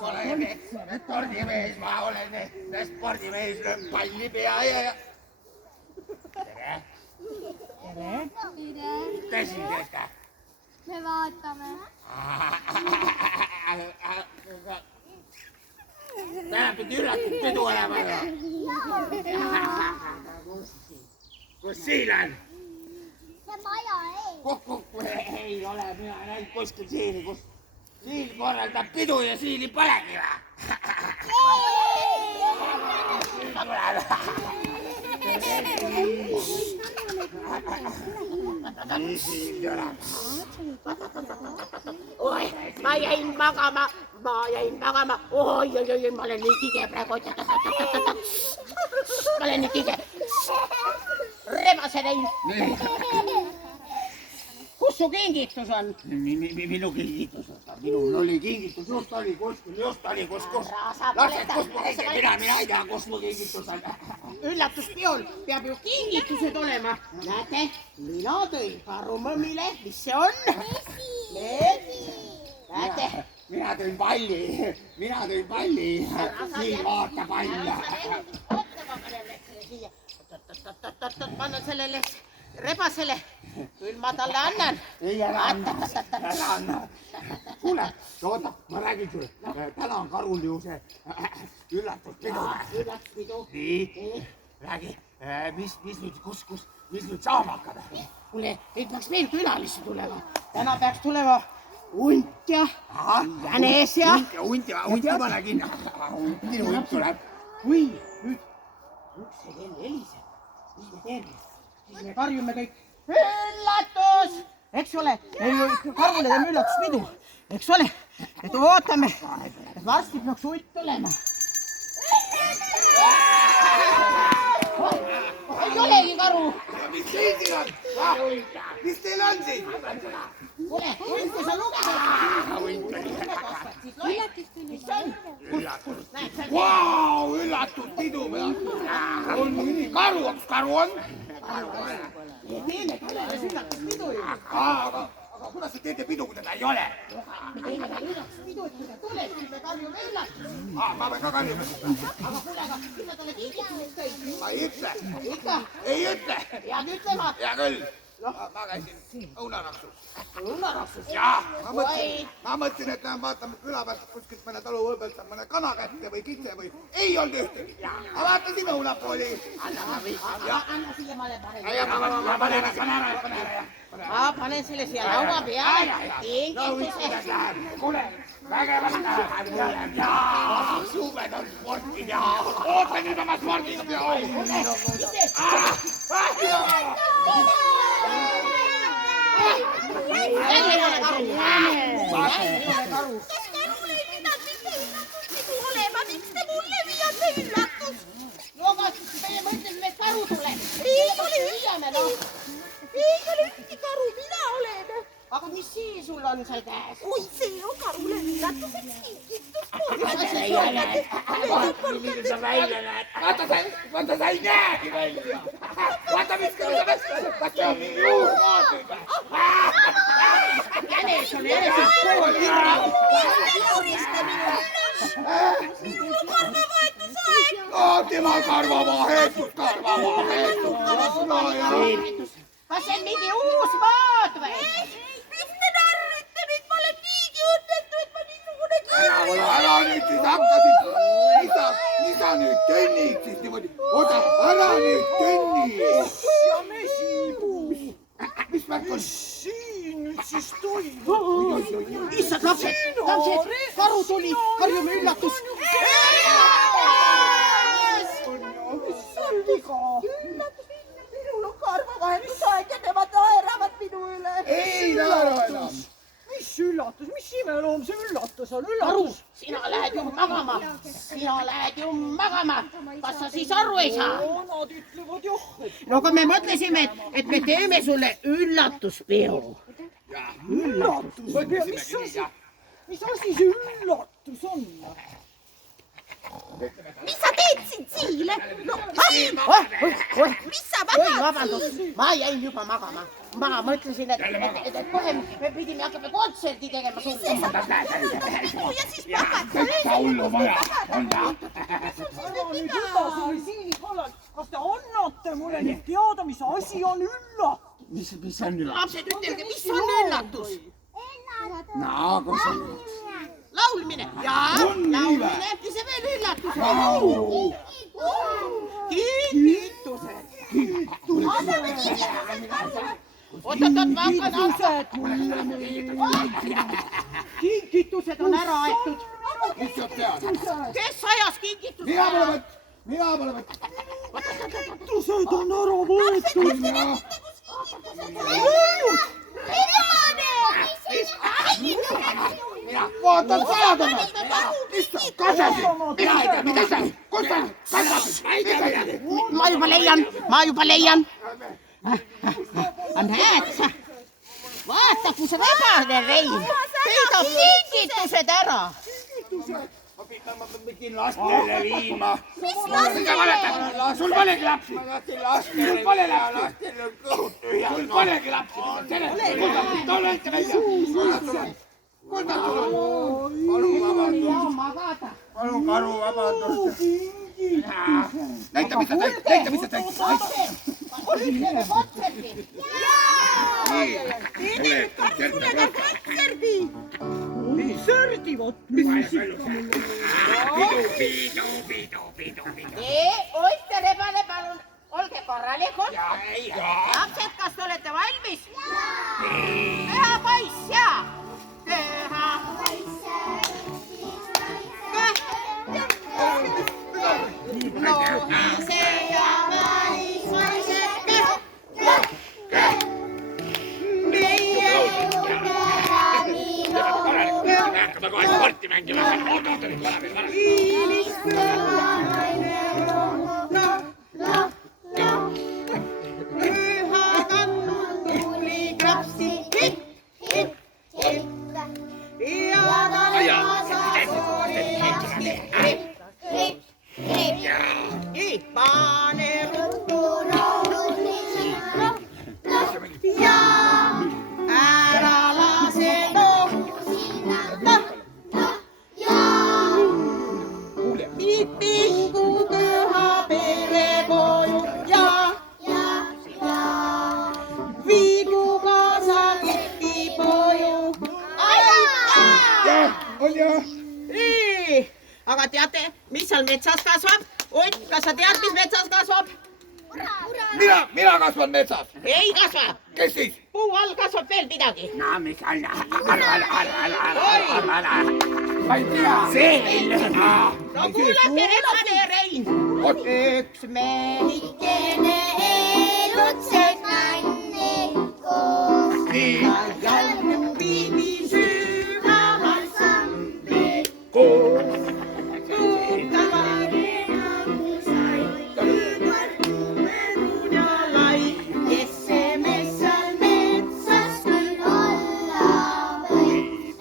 Olen tordimees, ma olen spordimees, löön palli pea ja... Tere! Tere! Te siin teete? Me vaatame. Täna pidi üllatud pidu olema ju. Kus siin on? See maja ees. Ei ole, mina näin kuskil siili, kus siil korraldab pidu ja siili polegi või? Nii siin tuleb. Oi, ma jäin magama. Oi, ma olen nii tige praegu. Ma olen nii tige. Rebase näin. Kus su kingitus on? Minu kingitus on. Minul oli kingitus, just oli kuskil. Lapsed, kus mu kingitus? Mina ei tea, kus mu kingitus on. Üllatuspeol peab ju kingitused olema. Näete, mina tõin karumõmmile, mis see on? Näete. Mina tõin palli. Nii vaata pall. Ma annan sellele rebasele. Küll ma talle annan. Ei, ära anna. Kuule, oota, ma räägin sulle. Täna on karul ju see üllatuspidu. Nii, räägi. Mis nüüd, mis nüüd saama hakkab? Kuule, nüüd peaks veel külalisi tulema. Täna peaks tulema hunt ja jänes ja... Hunt ma nägin. Hunt tuleb. Kui nüüd üks kell heliseb, mis me teeme? Siis me karjume kõik üllatus! Eks ole, karvule teeme üllatuspidu. Eks ole, et ootame, et varsti peaks hunt tulema. Ei olegi karu! Mis teil siin on? Mis teil on siin? Kuule, hunt, kui sa lugesid, siis loe. Mis see on? Vau, üllatuspidu peal. On nii karu on? Teeme kellele üllatuspidu ju. Aga kuidas te teete pidu, kui teda ei ole? Me teeme üllatuspidu, et kui ta tuleb, siis me karjume üllatus. Ma pean ka karjuma. Aga kuule, aga küll me talle kingitusest tõid. Ma ei ütle. Ikka? Ei ütle. Pead ütlema. Hea küll. Ma käisin õunaraksus. Õunaraksus? Jaa, ma mõtlesin, et lähen vaatame küla pealt kuskilt mõne talu võõbelt mõne kana kätte või kitse või... Ei olnud ühtegi. Ma vaatasin õunapooli. Anna siia, ma olen panen. Ma panen ära. Ma panen selle siia laua peale. Kingituse. Kuule, vägevast läheb. Jaa, suubed on spordid ja... Oota nüüd oma spordid peol. Jälle ei ole karu. Kes karul ei pidanud mitte üllatuspidu olema, miks te mulle viiate üllatus? No aga meie mõtlesime, et karu tuleb. Ei ole ühtegi karu, mina olen. Aga mis siin sul on seal käes? Oi, see on karule üllatuseks kingitus. Milline sa välja näed? Vaata, sa ei näegi välja. Vaata, mis kõige vestas. Kas see on mingi uus maadega? Jänes on jänesid pool. Minul on karvavahetusaeg. Tema karvavahetus. Kas see on mingi uus maad või? Mis te narrite mind? Ma olen niigi õnnetu, et ma niisugune Ära nüüd siis hakkasid. Mis sa nüüd tennid siis niimoodi? Oota, ära nüüd tenni. Ja mesipuu! Mis värk on? Siin nüüd siis toimub? Issad lapsed, karu tuli, karjume üllatus. Mis on viga? Minul on karvavahetusaeg ja nemad naeravad minu üle. Ei naera enam. Mis üllatus, mis imeloom see üllatus on? Karu, Üllatus? sina lähed ju magama. Kas sa siis aru ei saa? Nad ütlevad jah. No aga me mõtlesime, et me teeme sulle üllatuspeo. Üllatus? Mis asi see üllatus on? mis sa teed siin, Siile? No, mis sa oi, vabandust, ma jäin juba magama. Ma mõtlesin, et kohe me pidime hakkama kontserdi tegema sulle. ja siis magad sa Täitsa hullu maja on ta. Kas te annate mulle nüüd teada, mis asi on üllatus? Mis on üle? Lapsed, ütelge, mis on üllatus? No, kus on? Laulmine. Jaa, laulmine, mis see veel üllatus on? Kingitused. Oot, ma hakkan. Kingitused on ära aetud. Mis sa tead? Kes ajas kingitused? Mina pole võtnud. Kingitused on ära võetud. Vaatan saadama. Mina ei tea, mida sa? Kus ta? Ma juba leian. Näed sa? Vaata, kui see vabane Rein peidab kingitused ära. Ma pidin lastele viima. mis lastele? Sul polegi lapsi. Sul pole lapsi. Sul polegi lapsi. Tule ette välja. Kuulda tulnud. Palun vabandust. Palun karu vabandust. Näita, mis sa teed. Näita, mis sa teed. Olime kontserdi. Kontserdi. Sördi, vot, mis Oitte rebane, palun, olge korralikud. Lapsed, kas te olete valmis? Püha poiss ja püha noogise ja välismaise hakkame kohe sporti mängima. Püha kannu tuli krapsi hitt, hitt, hitt. Ja nii, pane ruttu ja ära lase Pingu köha pere koju ja viigu kaasa ketipoju. On jah. Nii, aga teate, mis seal metsas kasvab? Ott, kas sa tead, mis metsas kasvab? Mina kasvan metsas. Ei kasva. Kes siis? Puu all kasvab veel midagi. No mis on? Ma ei tea. No kuulake, Rebane ja Rein. Üks mehikene elutseb nannikkoos. Jalgu viidi sügaval sammikkoos. Tuttavad enam sai, ümber tunnen ja lai. Kes see messal metsas küll olla võib.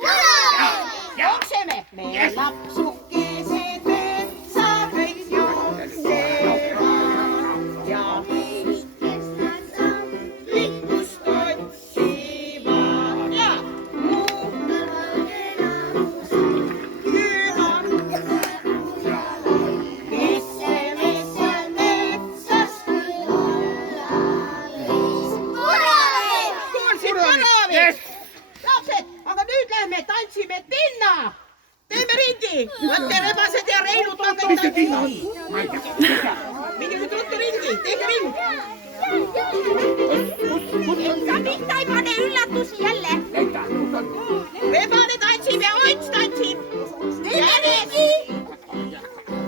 Jookseme, me lapsukesed metsa kõik jooksevad ja rikkust otsivad ja muutavad hüvad. Kes see messal metsas küll olla võib. Kuulsid, Puravik? Lapsed, aga nüüd lähme tantsime tinna. Teeme ringi. Võtke Rebased ja Reinud. Mis see tinna on? Minge nüüd ruttu ringi. Tehke ring. Sa mitte ei pane üllatusi jälle. Rebane tantsib ja Ots tantsib.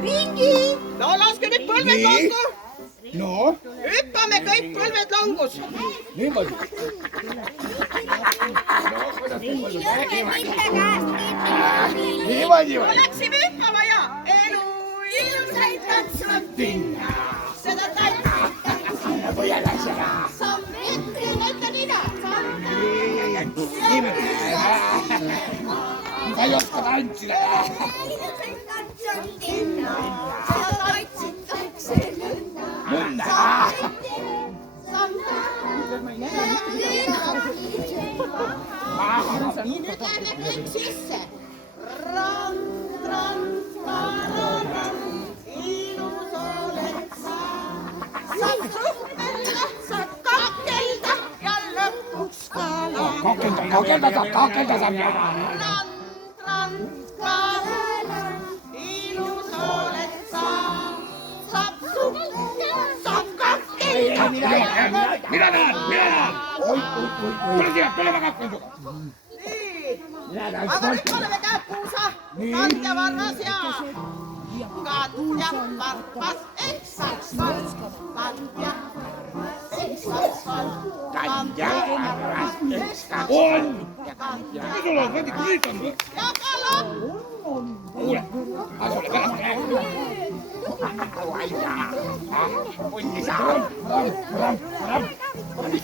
Ringi. No laske nüüd põlved longu. No, Hüppame kõik põlved longus. niimoodi. Niimoodi või? Läksime hüppama ja elu ilusaid tantsud tinna. Seda tantsib. Ette nina. ei oska tanssida. Nyt lähde kõik sisse. Ilus oled sa. Saad suhtelda, saad kakelda ja lõpuks ka Kakelda saab jääda. Ilus oled sa. Saab suhtelda, saab kakelda. Mina näen. Tule siia, tule ma kaklen suga. Aga nüüd oleme käed puusa, kandja varvas ja kandja varvas, eksakson, kandja eksakson, kandja varvas, eksakson, Mis sul on? Võti kiitan või? ja kala. Kuule, asule pärast rääk. Punni saa.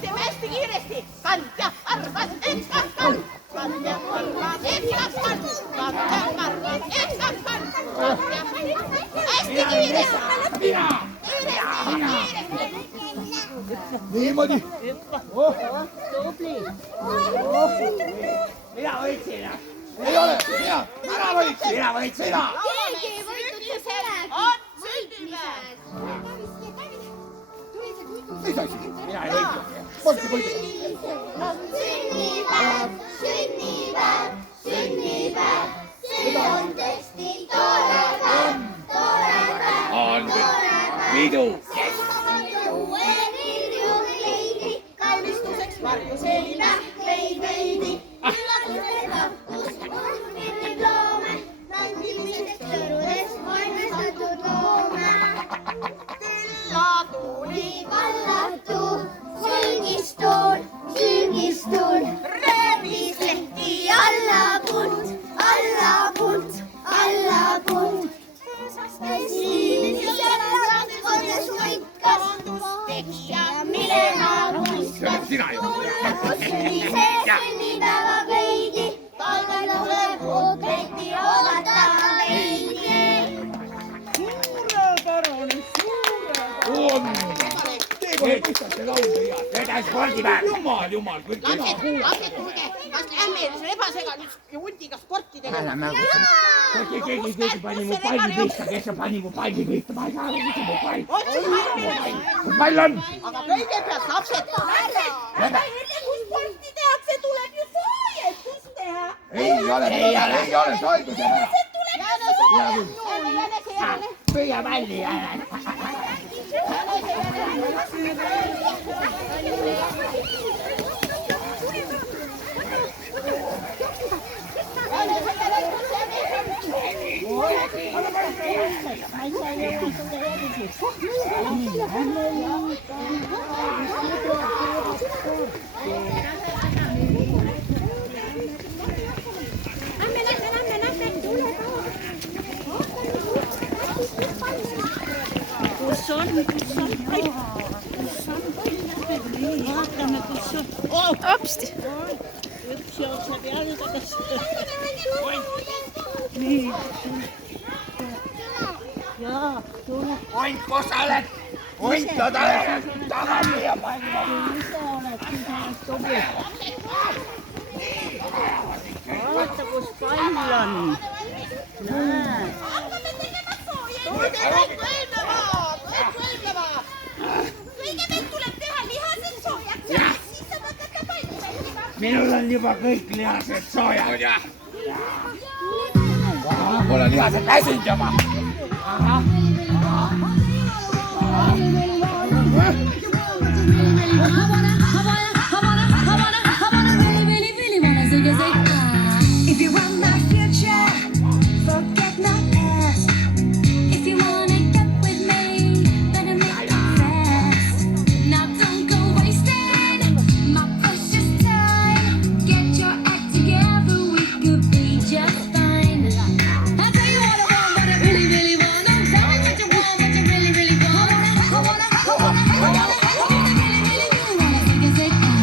Teeme hästi kiiresti, kandja varvas, eksakson, kandja varvas, eksakson, kandja varvas, eksakson, kandja. Hästi kiiresti. Niimoodi. Mina võitsin. Ei ole, mina. Ära võitsin. Mina võitsin. On sünnipäev. Mis asi? Mina ei võitnud. Polki võidu. Sünnipäev, see on tõesti tore päev. On pidu. Kaunistuseks varjuseina veidi. Üllatusega, kus vormini loome, nandimiseks tõrudes valmistatud loome. Külla tuli kallatu, söögistuul, rööbis lehti allapult. Tegija minema muistab, Sina ju. sünnipäeva veidi, talvel tuleb puukreti oodata veidi. On. Võistate laulda hea. Nüüd on spordipäev. Jumal, kui Lapsed, tulge, kas lähme rebasega nüüd hundiga sporti tegema? Keegi pani mu palli pihta, kes pani mu palli pihta, ma ei saa aru, mis on mu pall. Kus pall on? Aga kõigepealt lapsed, enne kui sporti tehakse, tuleb ju soojendus teha. Ei ole, soigus jääb ära. Jänese. Püüa palli jälle. Hopsti. Oink, kus sa oled? Oink, sa oled tagasi ja palli. Vaata, kus pall on. Näe. Tulge kõik võimlema. Kõigepealt tuleb teha lihased soojaks ja siis saab hakata palli mängima. Minul on juba kõik lihased soojad. Mul on lihased väsinud juba. If you want my future, forget my past. If you wanna get with me, better make it fast. Now don't go wasting my precious time. Get your act together, we could be just fine. I'll tell you what I want, what I really, really want. Don't tell me what you want, what you really, really want. I wanna, really, really, really wanna take a second.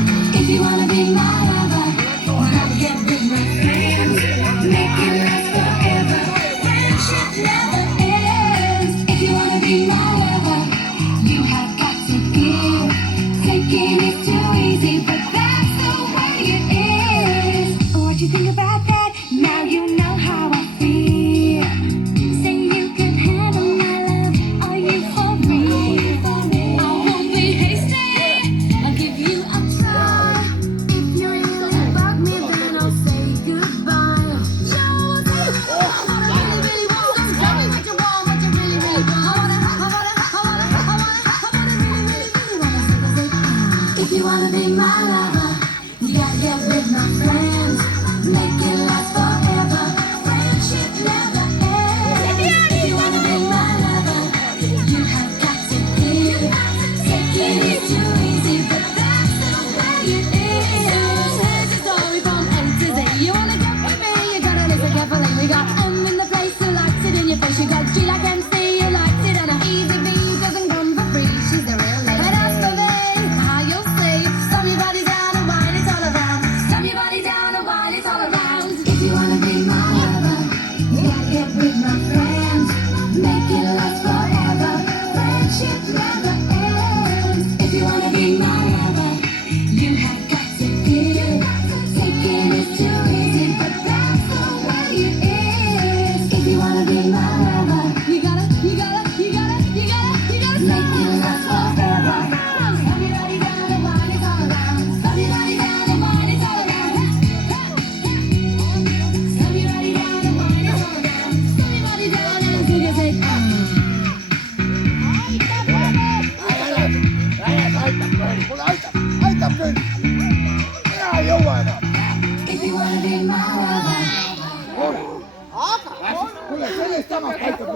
sellest samast käitub.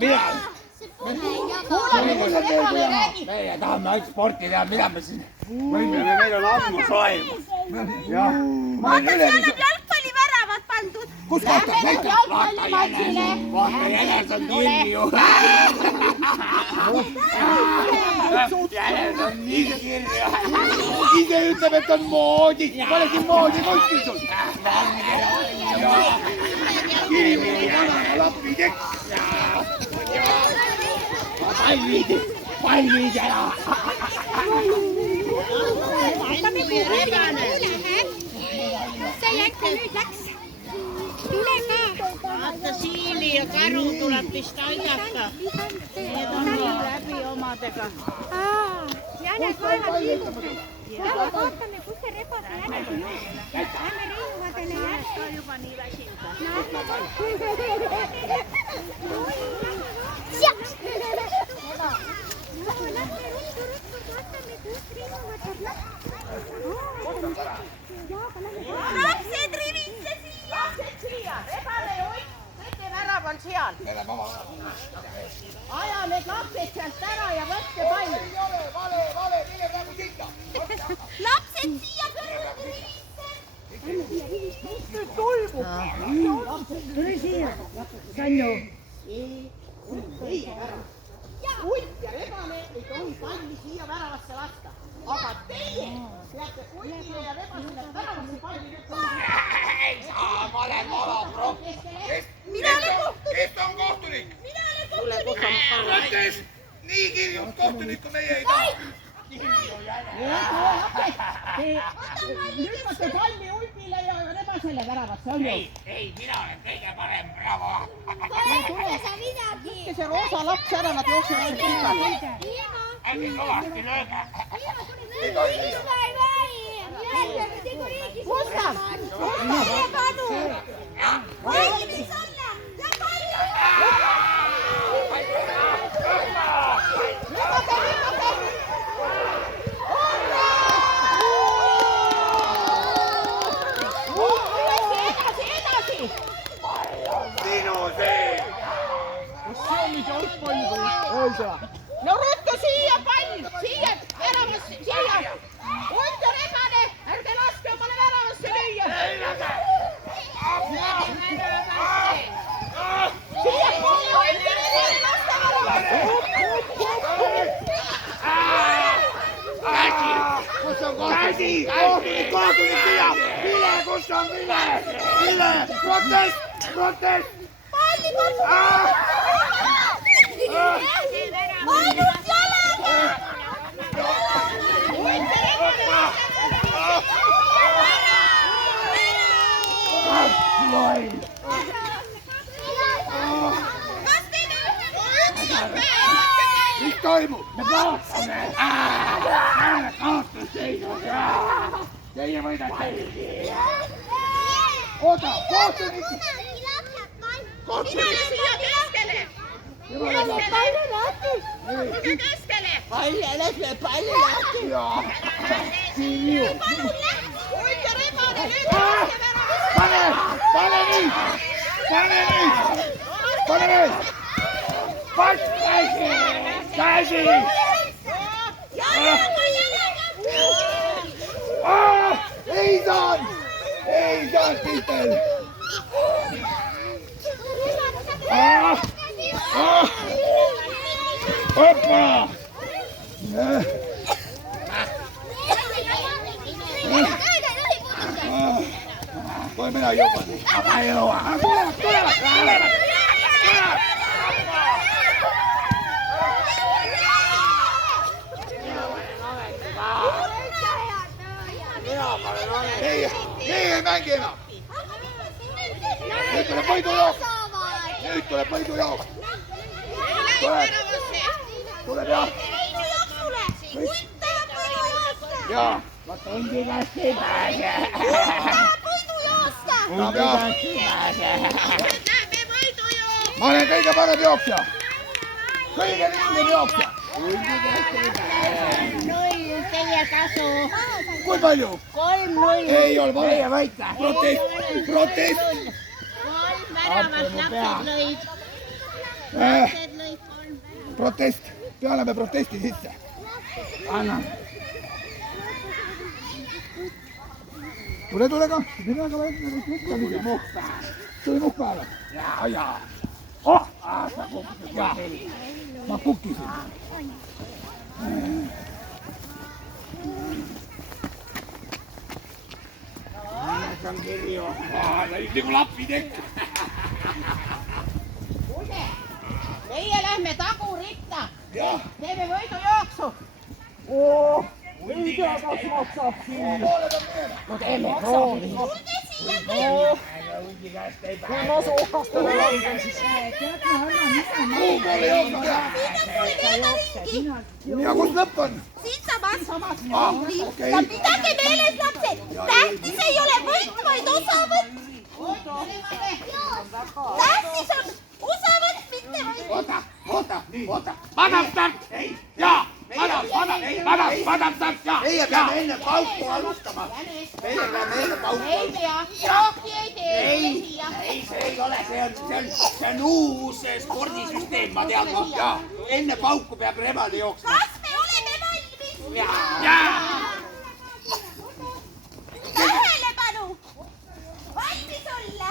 Mina, kuulame, kus see rebane räägib. meie tahame ainult sporti teha, mida me siin võime, meil on ammu soe. Jah. Ma olen üle viinud. jalgpalliväravat pandud. Kus kohta? Näita. jalgpallimatsile. Vaata, jänes on kinni ju. Jänes on nii kirja. Ise ütleb, et on moodi. Pane siin moodi kotti sul. Kirimini vana lappi tekk. Pall viidi ära. see äkki nüüd läks. tule ka. vaata Siili ja Karu tuleb vist aidata. Need on läbi omadega. jänes vaevalt liigub. vaatame, kus see rebase jänes on. Lähme riiuvadele jänes. Ta juba nii väsinud. lapsed rivisse siia. Siia, rebane Ott, nende värav on seal. aja need lapsed sealt ära ja võtke pall. Vale, mine praegu sinna. lapsed siia kõrvuti rivisse. Nüüd toimub. Utt ja rebane ei tohi palli siia väravasse lasta. Aga teie peate Utile ja rebasele väravasse palli lükkama. Ei saa, ma olen valaproff. Kes on kohtunik? Mõttes, nii kirjub kohtunik, kui meie ei taha. Lükkate palli Utile ja rebasele väravasse, on ju? Ei, mina olen kõige parem, bravo. Võtke see roosa laps ära, nad jooksevad pikali. Äkki kõvasti lööge. Gustav! Sinu see. No ruttu siia pall, siia väravasse, siia! Utt ja rebane, ärge laske omale väravasse lüüa! Siia palli Utt ja rebane, laske väravasse! Kus on kohtunik? Kohtunik siia! Vile, kus on Vile? Vile, protest! palli korsu. ainult jalaga. Kas teil on üks Mis toimub? Me kaotame! Kaotusseisud! Teie võidate! Oota, kohtunik! Kohtunik siia keskele! Palli lahti! Tulge keskele! Palli lahti! Jaa! Palun lähti! Hoidke rebane nüüd! Pane! Pane nüüd! Pane nüüd! Pane nüüd! Pass! Käsi! Käsi! Jalaga! Ei saanud! Ei saanud Tiitel! Hoppa! Voi minä jopa. Tulevat! Ei mängi enam! Nüüd tuleb võidujook! Nüüd tuleb võidujook! Tuleb jah! Jaa! Vaata endi käest ei pääse! Saab jah! Ma olen kõige parem jooksja! Kõige lihtsam jooksja! Null teie kasu. Kui palju? 3-0. Ei ole vale! võite! Protest! Protest! 3 väravat lapsed lõid. Protest. Pealeme protesti sisse. Anna. Tule ka. Tuli muhk päälle. Jaa. Oh! Sa kukkisid. Jaa. Ma kukkisin. See on kirju. Nagu lapitekk. Meie lähme taguritta. Jah. Teeme võidujooksu. Ei tea, kas maksab siin. No teeme proovi. Kui ma sookastele langen, siis... Kuhu poole jooksma? Ja kus lõpp on? Siinsamas. Okei. Ja pidage meeles, lapsed, tähtis ei ole võit, vaid osavõtt. Tähtis on osavõtt, mitte võit. Oota. Madam start! Jaa! Madam start! Jaa! Meie peame enne pauku alustama. Meie peame enne pauku Ei pea, jooki ei tee. Ei, see ei ole, see on uus spordisüsteem, ma tean. Jaa, enne pauku peab remane jooksma. Kas me oleme valmis? Jaa! Tähelepanu! Valmis olla!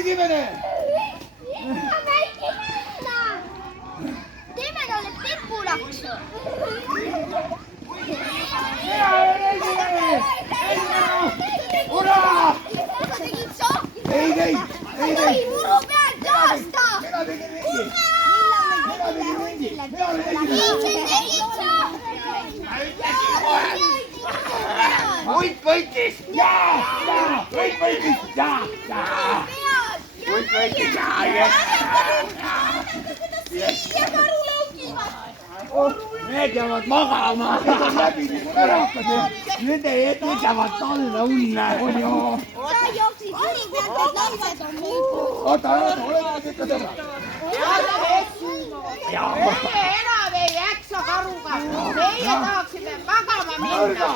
Esimene! Teeme talle pipulaksu! Uraa! Ma tegin sohki! Ei tei! Muru pealt aasta! Mina tegin ringi! Huit võitis! Jaa! Huit võitis! Jaa! Huit võitis! Jaa! Ja karu lõugivad! Need jäävad magama! Need jäävad talle unne! Sa jooksid muru pealt, et lapsed on meil. Oota, oleme ikka sõbrad. Meie enam ei jaksa karuga. Meie tahaksime magama minna.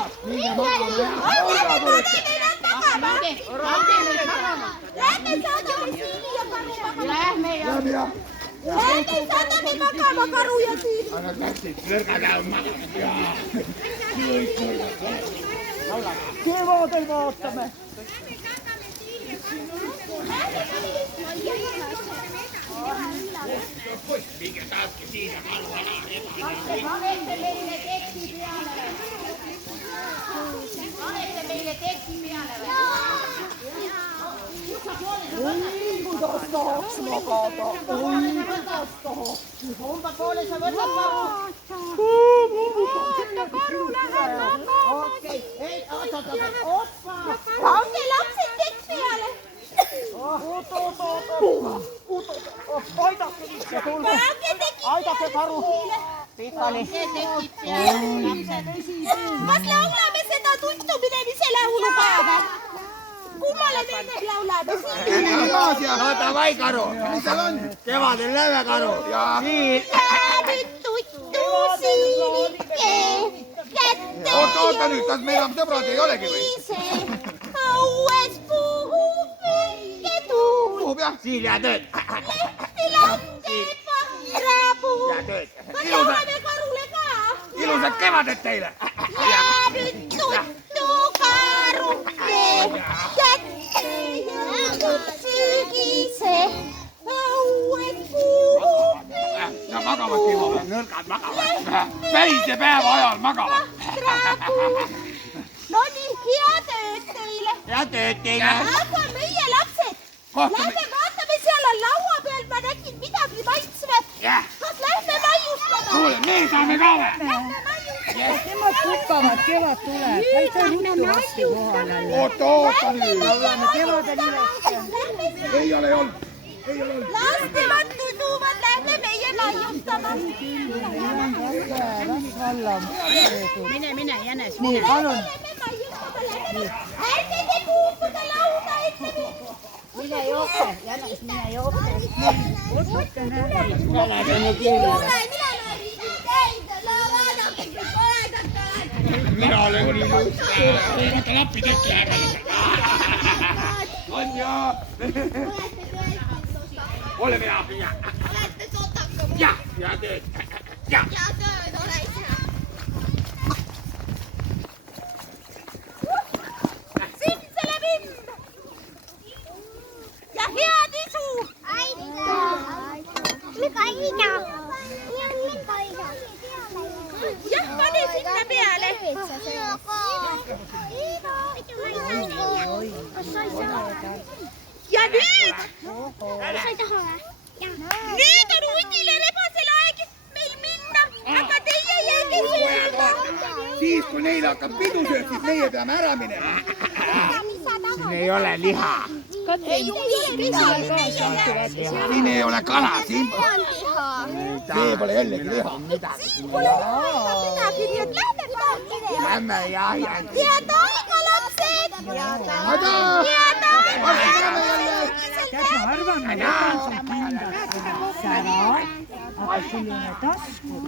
Lähme saadame Siili ja karu magama. Lähme ja Lähme saadame magama karu ja Siili. Aga täpselt, nõrgad on magama. Kevadel vaatame. Minge saatke siia karu ära. panete meile tekki peale. Panete meile tekki peale. Kuidas tahaks magada. Kuidas tahaks. Kumba poole sa võtad karu? Karu läheb magama. Okei, ei, oot. Pange lapsed tekk peale. Oot. Aidake lihtsalt tulge. Pange tekk Aidake karu. Pikali. Tekib peale. Kas laulame seda tuntu minemise laulu ka? Kummale me ennem laulame? No davai, karu. Kevadel lähme, karu. Nüüd tuttu siilike kätte Oota nüüd, kas meil on sõbrad ei olegi või? õues puhub väike tuul. Puhub jah? Siil, hea tööd. Lehti langeb rabu. Hea tööd. Kas laulame karule ka? Ilusat kevadet teile. Ja nüüd tuttu karuke kätte jõudnud sügise õues puhub Ja magavad kiva, nõrgad magavad. Päise päeva ajal magavad. rabu. No nii, hea tööd teile. Hea tööd teile. Aga meie lapsed, lähme vaatame, seal on laua peal, ma nägin midagi maitsvat. Jah. Kas lähme maiustama? Kuule, me saame ka või? Lähme maiustama. Nemad pukkavad, kevad tuleb. Väike ruttu vastu kohale. Oota nüüd. Kevadel ilusti. Ei ole olnud. Lastevad tuduvad, lähme meie maiustama. Mine, jänes. Nii, palun. Lähme maiustama, lähme. Ärge te puutuda lauda, ette nüüd. Mine jookse, jänes, mine jookse. Kuule, mina näen riigid käida, vaadake. mina olen nii ilus. Vaata lappi kõik läheb. On joo. Ole hea. Olette sotakka. Ja teed. Ja. Ja tööd ole ise. Simsalabim! Ja head isu! Mikä ikä? Jah, pane sinna peale. Ja nüüd? Nüüd on hundile rebasel aeg meil minna, aga teie jääge sööma. Siis kun neil hakkab pidusöök, siis meie peame ära minema. Siin ei ole liha. Ei ole midagi. Siin ei ole kala, siin pole jällegi liha. Siin pole midagi, nii et lähme pankile. Lähme jahjad. Head aega, lapsed! Head aega! tead, ma arvan, ma võtan su kindlasti sära, aga sul ei ole tasku.